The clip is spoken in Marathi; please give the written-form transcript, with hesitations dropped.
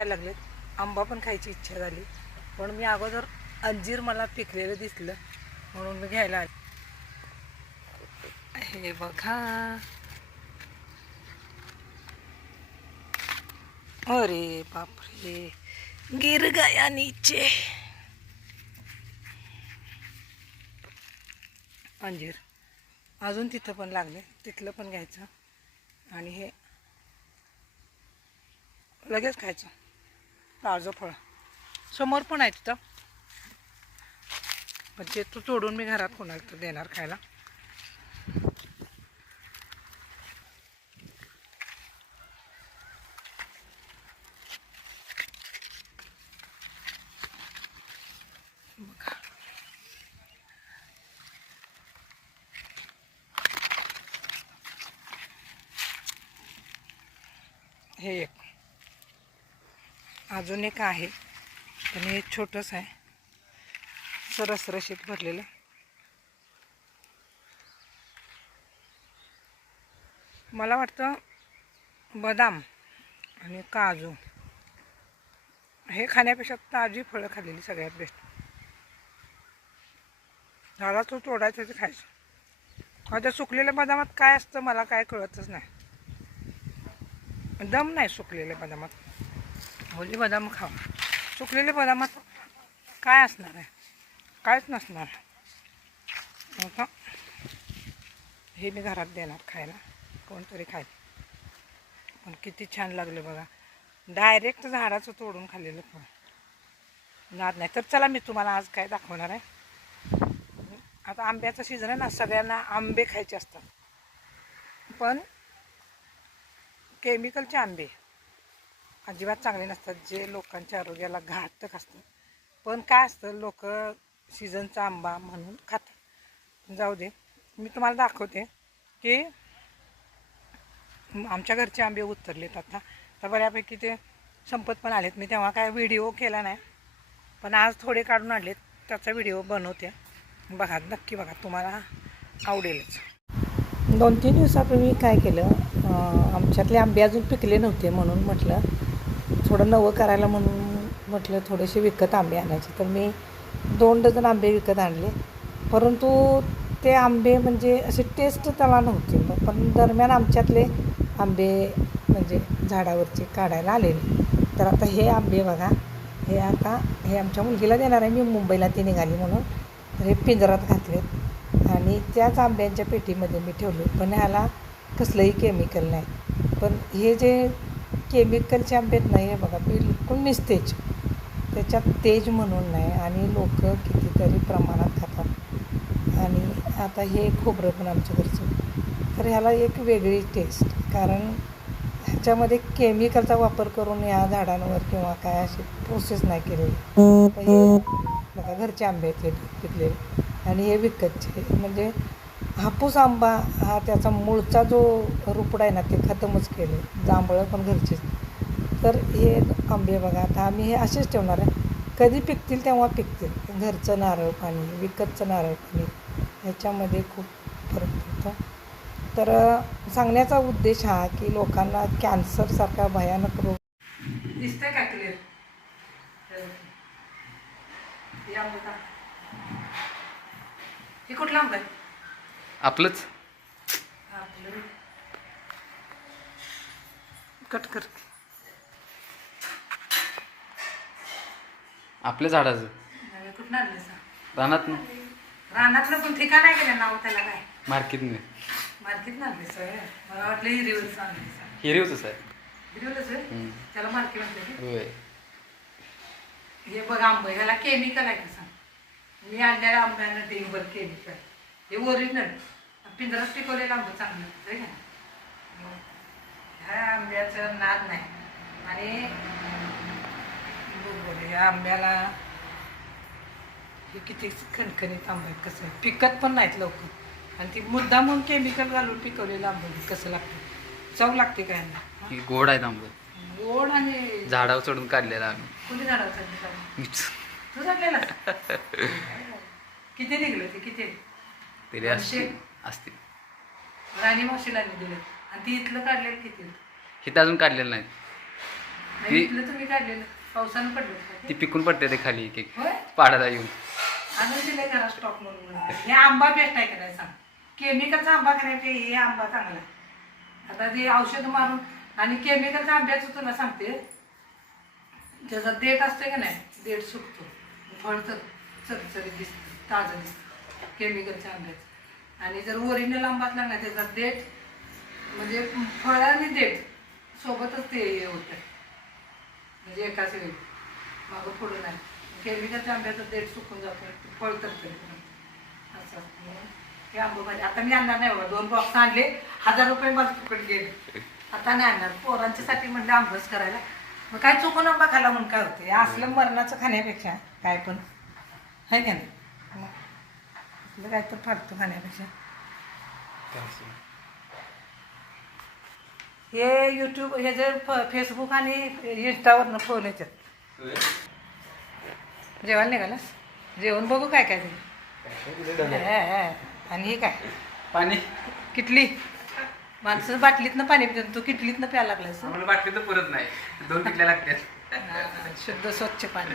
लागले. आंबा पण खायची इच्छा झाली, पण मी अगोदर अंजीर मला पिकलेलं दिसलं म्हणून मी घ्यायला आले. हे बघा, अरे बापरे, गिर गया नीचे. अंजीर अजून तिथं पण लागले, तिथलं पण घ्यायचं आणि हे लगेच खायचं. ताजं फळ समोर पण आहे तिथं, पण ते तू तोडून मी घरात कोणाला तर देणार खायला. बघा, हे एक अजून एक आहे, पण हे छोटंच आहे, सरसरशीत भरलेलं. मला वाटतं बदाम आणि काजू हे खाण्यापेक्षा ताजी फळं खाल्लेली सगळ्यात बेस्ट. झाला तो तोडायचं ते खायचं. आता सुकलेल्या बदामात काय असतं मला काय कळतच नाही. दम नाही सुकलेल्या बदामात. ओली बदाम खावा, सुकलेल्या बदामात काय असणार आहे? काहीच नसणार. आता हे मी घरात देणार खायला, कोणतरी खायचं. पण किती छान लागले बघा, डायरेक्ट झाडाचं तोडून खाल्लेलं फळ. नाद नाही. तर चला मी तुम्हाला आज काय दाखवणार आहे. आता आंब्याचं सीझन आहे ना, सगळ्यांना आंबे खायचे असतात, पण केमिकलचे आंबे अजिबात चांगले नसतात, जे लोकांच्या आरोग्याला घातक असतात. पण काय असतं, लोक सीझनचा आंबा म्हणून खातात. जाऊ दे, मी तुम्हाला दाखवते की आमच्या घरचे आंबे उतरलेत आता, तर बऱ्यापैकी ते संपत पण आलेत. मी तेव्हा काय व्हिडिओ केला नाही, पण आज थोडे काढून आणलेत, त्याचा व्हिडिओ बनवते. बघा, नक्की बघा, तुम्हाला आवडेलच. 2-3 दिवसापूर्वी काय केलं, आमच्यातले आंबे अजून पिकले नव्हते म्हणून म्हटलं थोडं नवं करायला, म्हणून म्हटलं थोडेसे विकत आंबे आणायचे. तर मी 2 डझन आंबे विकत आणले, परंतु ते आंबे म्हणजे असे टेस्ट त्याला नव्हते. पण दरम्यान आमच्यातले आंबे म्हणजे झाडावरचे काढायला आलेले. तर आता हे आंबे बघा, हे आता हे आमच्या मुलगीला देणार आहे मी, मुंबईला ती निघाली म्हणून. तर हे पिंजरात घातलेत आणि त्याच आंब्यांच्या पेटीमध्ये मी ठेवले. पण ह्याला कसलंही केमिकल नाही. पण हे जे केमिकलचे आंबे नाही, हे बघा बिलकुल निस्तेज, त्याच्यात तेज म्हणून नाही, आणि लोक कितीतरी प्रमाणात खातात. आणि आता हे खोबरं पण आमच्या घरचं, तर ह्याला एक वेगळी टेस्ट, कारण ह्याच्यामध्ये केमिकलचा वापर करून या झाडांवर किंवा काय अशी प्रोसेस नाही केलेली. तर हे बघा, घरचे आंबे आहेत हे पिकलेले, आणि हे विकतचे. म्हणजे हापूस आंबा हा त्याचा मूळचा जो रुपडा आहे ना, ते खतमच केले. जांभळं पण घरचेच. तर हे आंबे बघा, आता आम्ही हे असेच ठेवणार आहे, कधी पिकतील तेव्हा पिकतील. घरचं नारळ पाणी, विकतचं नारळ पाणी, ह्याच्यामध्ये खूप फरक पडतो. तर सांगण्याचा उद्देश हा की लोकांना कॅन्सरसारखा भयानक रोग दिसतंय का क्लिअर? हे कुठलं आंबा आहे? आपलंच. आपलं कट कर. आपल्या झाडाचं कुठं आणलं सांग? रानात रानातलं पण ठिकाण आहे का नाव त्याला? काय मार्केटने मार्केट आणले सर? मला वाटलं हिरीवरच आणले. हिरवच आहे. हिरीवरच आहे त्याला मार्केट म्हणते. होय. हे बघ आंबा, ह्याला केमिकल आहे का सांग? मी आणलेल्या आंब्यानं ढिगभर केमिकल. हे ओरिजिनल पिंजरात पिकवलेलं आंबं चांगलं आहे का? ह्या आंब्याचं नाद नाही. आणि ह्या आंब्याला हे किती खणखणीत आंबा आहे, कसं आहे, पिकत पण नाहीत लवकर. आणि ती मुद्दा म्हणून केमिकल घालून पिकवलेलं आंबं कसं लागतं, चव लागते काय ना? गोड आहे आंबं, गोड. आणि झाडावर चढून काढलेला आम्ही. कोणी झाडावर चढले? तू चढलेला? किती निघलं ते? किती तरी असते असते. राणी मावशीला दिलं, आणि ती इथलं काढलेलं किती? इथं अजून काढलेलं नाही. नाही, इथलं तुम्ही काढलेलं पावसानं पडलं होतं का ती ते? पिकून पडते ते खाली एक एक होय पाडाला येऊन. अजून दिले घरा स्टॉक म्हणून हे आंबा बेस्ट आहे का नाही सांग. केमिकलचा आंबा खाण्यापेक्षा हे आंबा चांगला आहे. आता ते औषध मारून आणि केमिकलच्या आंब्याचं तुला सांगते त्याचा देठ असते का नाही देठ सुकतो फळ तर चरचरीत दिसतं ताजं दिसतं केमिकलच्या आंब्याचं. आणि जर ओरिजिनल आंबा असला ना त्याचा देठ म्हणजे फळ आणि देठ सोबतच ते हे होतं म्हणजे एकाच वेळी मागं पुढं नाही. केमिकलच्या आंब्याचं देठ सुकून जातं फळ तर असं असतं. म्हणून हे आंबा भाजी आता मी आणणार नाही बाबा 2 बॉक्स आणले 1000 रुपये मला फुकट गेले. आता नाही आणणार पोरांच्यासाठी म्हणलं आंबस करायला. मग काय चुकून आंबा खाला म्हणून काय होते असलं मरणाचं खाण्यापेक्षा काय पण आहे का नाही. मग असलं काय तर फाटतो खाण्यापेक्षा. हे यूट्यूब हे जे फेसबुक आणि इंस्टावरनं फोन येतात. जेवण निघालास जेवण बघू काय काय ते आणि हे काय पाणी किटली माणसं बाटलीतनं पाणी पितात तू किटलीतनं प्यायला लागलास. आम्हाला बाटली तर पुरत नाही 2 किटल्या लागतात. शुद्ध स्वच्छ पाणी.